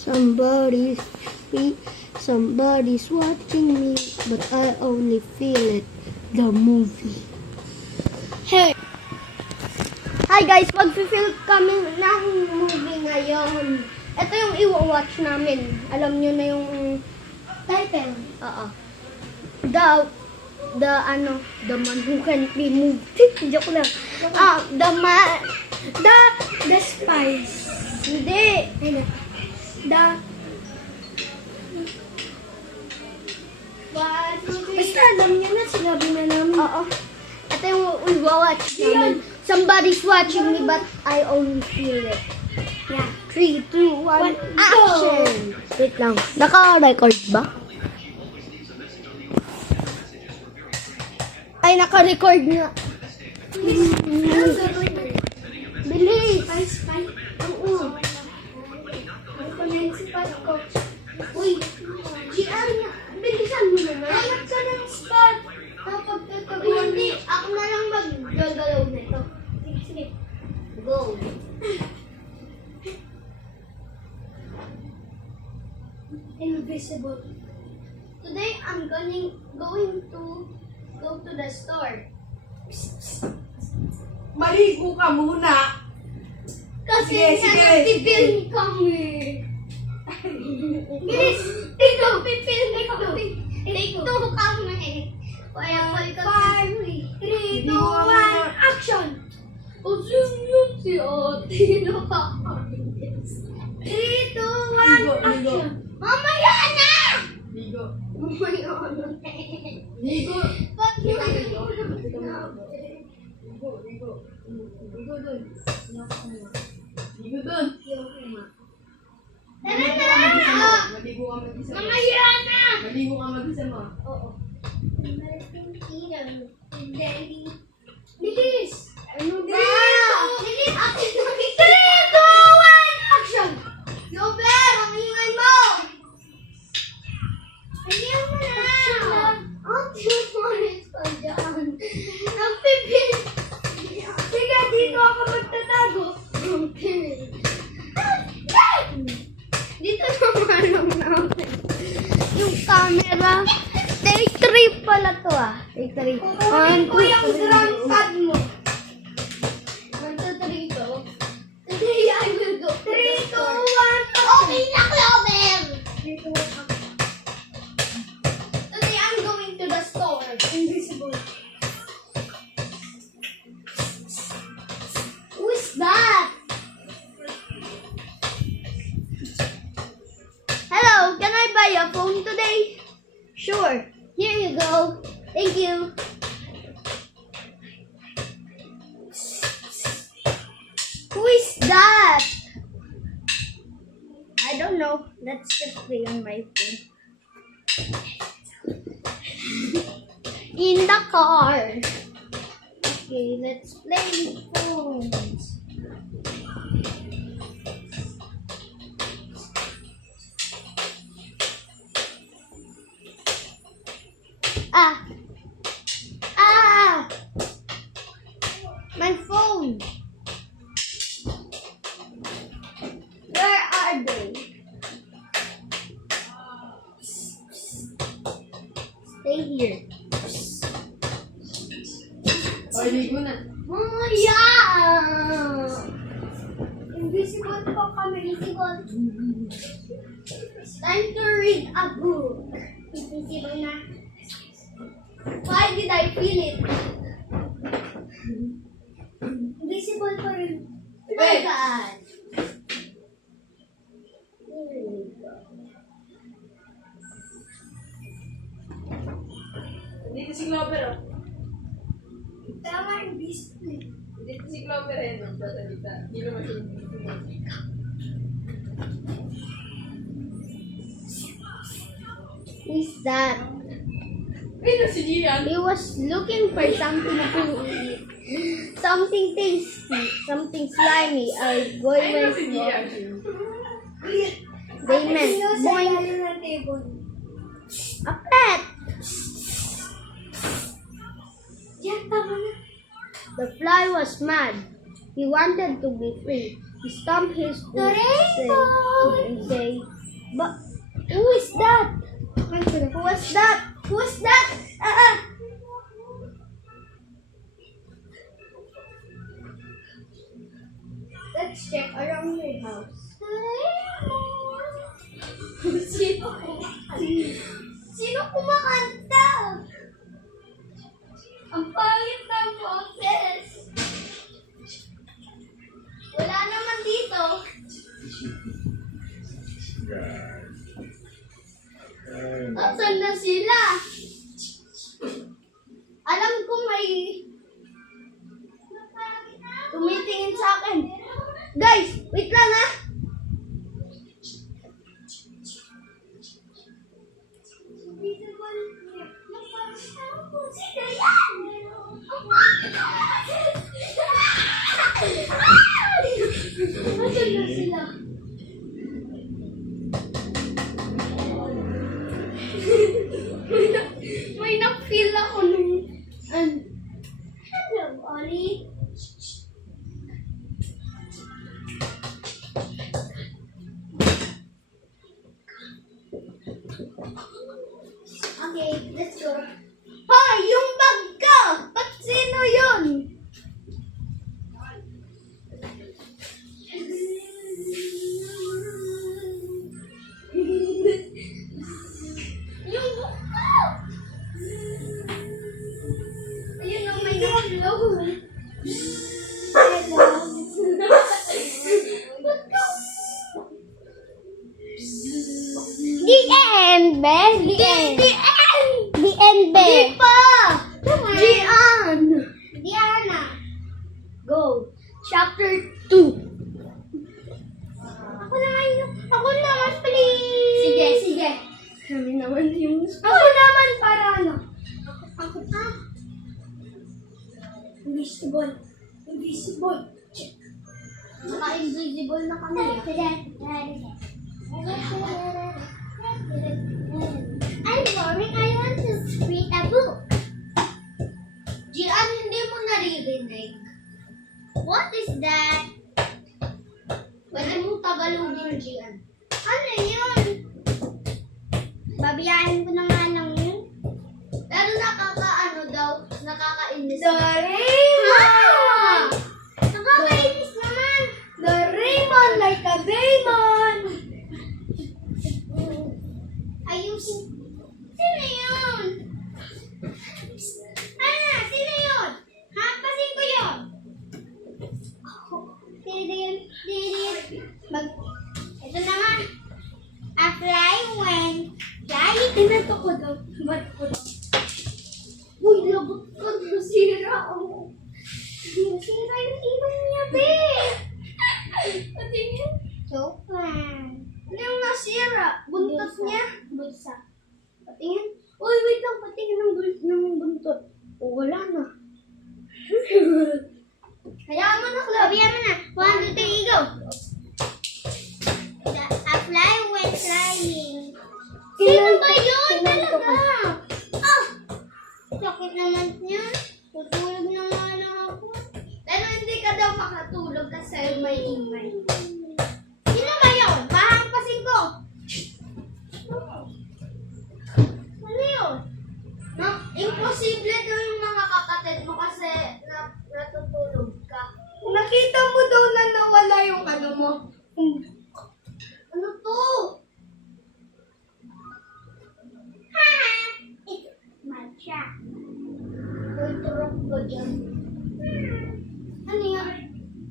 Somebody's watching me, but I only feel it. The movie. Hey! Hi guys! Mag-feel kami ng movie ngayon. Ito yung i-watch namin. Alam nyo na yung title. Oo. The man who can't be moved. Joke lang. The spies. Hindi. Basta alam niyo na, sinabi na namin. Oo. Ito yung i-watch namin. Somebody's watching me, but I only feel it. Yeah. 3, 2, 1, action! Wait lang. Naka-record ba? Ay, naka-record nga. Bilis! Spy. Oo. Uy, bilisan mo naman. Hanap ka ng spot. Kapag tataguan. Hindi, ako na lang maggagalaw nito. Sige. Go. Invisible. Today, I'm going to go to the store. Maligo ka muna. Kasi Sige. nag-pipil kami. Bilis! Dito! Pipil dito! Dito kami. Kaya 5, 3, 2, 1, action! Kasi yun si ate nakakainis. 3, 2, 1, action! Mamaya na! Ligo. Mamaya na. Ligo. Ba't yun? Ligo dun. Ligo dun. Tara na! Maligo ka mag-isa mo. Mamaya na! Maligo ka mag-isa mo. Oo. Bilis! Ano ba? Bilis! Akin na! 3, 2, 1, action! Yobler! Ang ingay mo! Ayaw mo na! Action! Maris ka dyan! Nagpipil! Sige, dito ako magtatago! Okay. Dito naman lang natin. Yung camera. Take 3 pala to ah. Take 3. Kunin ko yung drum pad mo. 1, 2, 3 to. Today I will go. 3, 2, 1. Okay na, Clover! Today I'm going to the store. Invisible. Who is that? Hello, can I buy a phone today? Sure. Here you go. Thank you. Who is that? I don't know. Let's just play on my phone. In the car. Okay, let's play with phones. My phone. Where are they? Stay here. O, ligo na. Mamaya! Invisible po kami. Invisible. Time to read a book. Invisible na. Why did I feel it? Invisible pa rin. Oh my Wait. God! Here we go. Dito si Clover, oh. Tama yung display. Dito si Clover, eh, no? Tatalita. Hindi naman siya Who is that? Ayun na si Gian. He was looking for something to eat. Something tasty, something slimy. Our boy Ayun na was si Gian. They meant boing. A pet. The fly was mad. He wanted to be free. He stomped his foot and say, Who is that? Who was that? Who was that? Let's check around your house. Sino kumakanta? Ang pangit ng boses. Wala naman dito. Asan na sila? Alam ko may tumitingin sa akin. Guys, wait lang ha. Sino yan? Asan na sila? may na-feel ako nung hello, Ollie. Okay, let's go. Hoy, yung bag ko! Ba't sino yun? Yung book ko! Ayun ang may hello. The end, be? The end. The end, be? Di pa! Gian! Diana. Go. Chapter 2. Ako naman, please. Sige. Kami naman yung... Ako naman para ano? Ako. Invisible. Saka invisible na kami. I'm boring. I want to read a book. Gian, hindi mo naririnig. What is that? Pwede mong tagalogin, Gian. Ano yun? Babiyahin ko na nga lang yun. Pero nakakainis. Doraemon! Nakakainis naman. Doraemon like a Baymon. Ayusin. Sino yun? Sino yun? Hampasin ko yun. Ito na nga. A fly went flying. Tinato ko daw. Ba't ko daw? Uy, lagot ka. Nasira ako. Nasira yung ilong niya, be. Patingin. Joke lang. Ano yung nasira? Buntot niya? Bulsa. Patingin. Uy, wait lang. Patingin ng buntot. O, wala na. Hayaan mo na, Chloe. Hayaan mo na. 1, 2, 3, go. A fly went flying. Sino ba yun? Talaga. Sakit naman niya. Tutulog na nga lang ako. Pero hindi ka daw makatulog kasi may ingay. Sino ba yun? Pahampasin ko. Ano yun? Imposible daw yung mga kapatid mo kasi natutulog ka. Nakita mo daw na nawala yung ano mo. Ano to? Haha! It's matcha. Uy, turok ko dyan. Ano yan?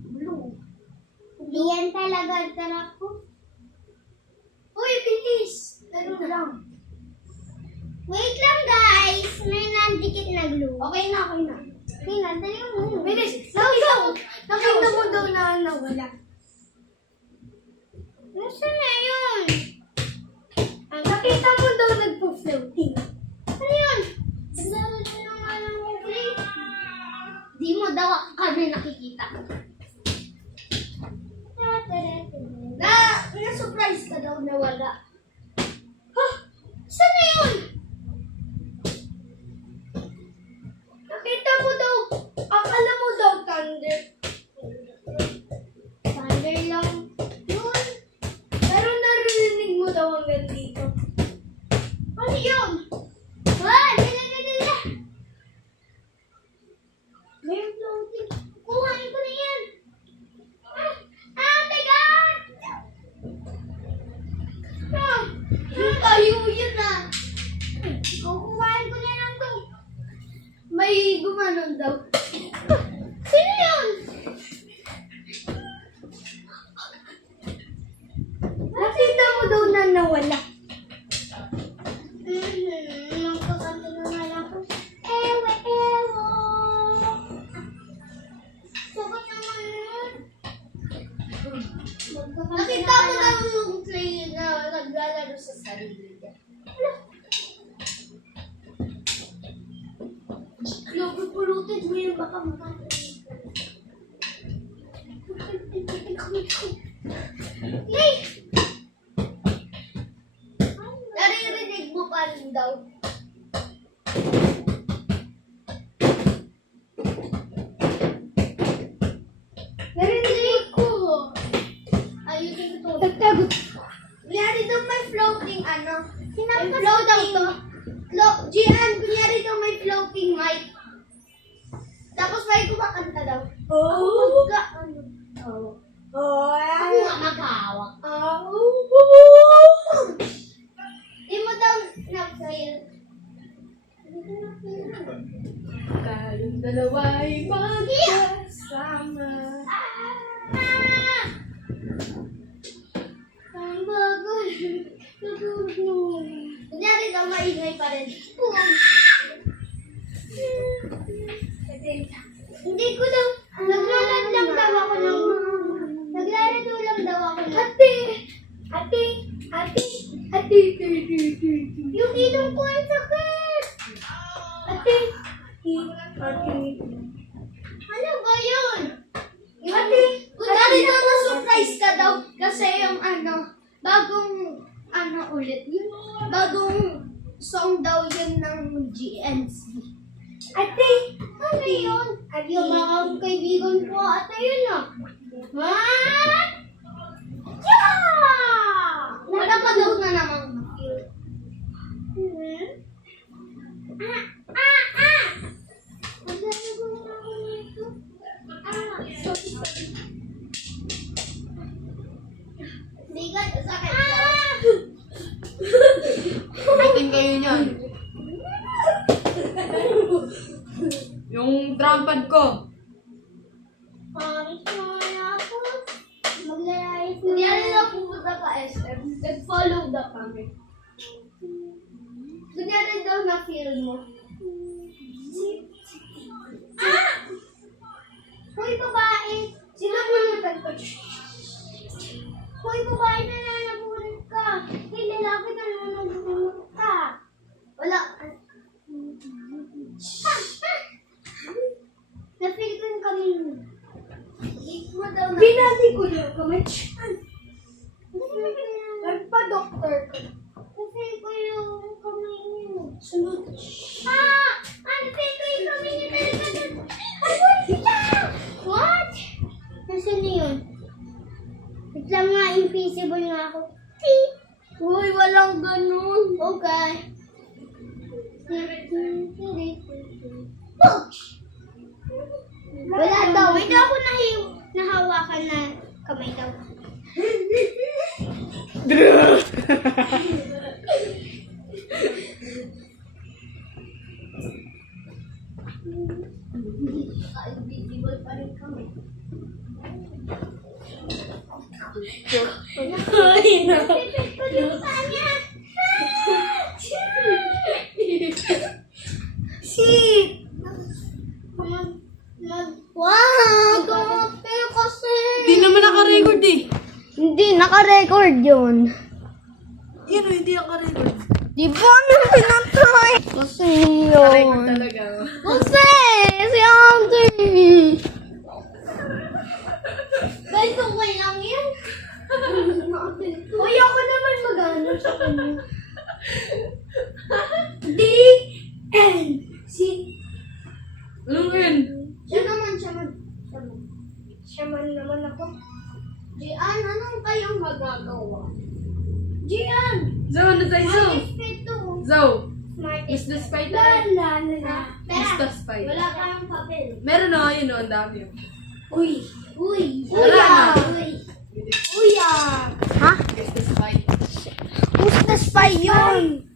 Blue. Hindi yan talaga tarap ko. Uy, bilis! Ano lang? Wait lang, guys. May nandikit na glue. Okay na. Okay na, dali mo. Bilis! Nakita mo daw na nawala. Nasaan na yun? Nakita mo daw nagpo-floating. Ano yun? Naglaro na nga ng movie. Di mo daw kami nakikita. Na-surprise ka daw na wala. Saan na yun? Nakita mo daw, akala mo daw thunder. Thunder lang yun. Pero narinig mo daw ang Tayo yun ah! Kukuhain ko na lang to. May gumanon daw. Sino yun? Nakita mo daw na nawala. Magkakanta na nga lang ako. Ewe, ewo. Sagot naman yun. Nakita mo daw yung play na naglalaro sa sarili niya. Lobo pulutin mo yun, baka makakalimutan. Yay! Naririnig mo pa rin daw. Naririnig ko. Ayusin ko to. Nagtagot. Kunyari daw may floating ano. May floating. Gian, kunyari daw may floating mic. Tapos may kumakanta daw. Oh. Ano? Oh. Ako nga maghawak. Di mo daw na-fail. Tayong dalawa'y magkasama. Ang bagay. Kunyari daw maingay pa rin. Hindi ko daw. Naglalaro lang daw ako ng... Naglalaro lang daw ako ng... Ate! Ate! Ate! Ate! Yung ilong ko ay sakit! Ate! Ate! Ano ba yun? Ate! Kunyari daw na-surprise ka daw. Kasi yung ano, bagong ano ulit. Yung bagong song daw yun ng GNC. Ate! Ano yun? Yung mga kaibigan ko, ate yun ah. Ha? Yeah! Napapagaw na naman. Bigat sa akin. Pulutin kayo niyan. Yung trumpet ko. Maglalait. Kunyari na pupunta ka SM. Nag-follow na kami. Kunyari daw na-feel mo. Hoy babae! Sino punutan ko? Hoy babae na nanabunan ka! Hey lalaki na nanabunan ka! Wala. Na-feel ko yung kami mo. Binati ko yung kamay. Nagpa-doktor ko. Na-feel ko yung kamay niyo. Sunod. Na-feel ko yung kamay niyo talaga. What? Nasaan na yun? Wait lang nga, invisible nga ako. Uy, walang ganun. Okay. Wala daw. May daw ako nahawakan na kamay daw. Invisible pa rin kami. Ay, no. Wow! Grabe kasi! Hindi naman naka-record eh. Hindi, naka-record yun. Yun o, hindi naka-record. Di ba naman na-try? Kasi Naka-record yun. talaga. Kasi! Si Auntie! Guys, okay lang yan. Uy, ako naman mag-ano sa kanya. D-N-C. Ano yun? Siya naman. Siya man naman ako. Gian, anong kayong magagawa? Gian! Zoe, ano tayo, Zoe? Respeto. Zoe, Smart. Miss the Spy La, tayo. la, la, la. Miss the Tara, Spy. wala kang papel. Meron na, yun o, ang dami yun. Uy! Wala na. Uy! Uya! Ha? Miss the Spy. Kung Yan!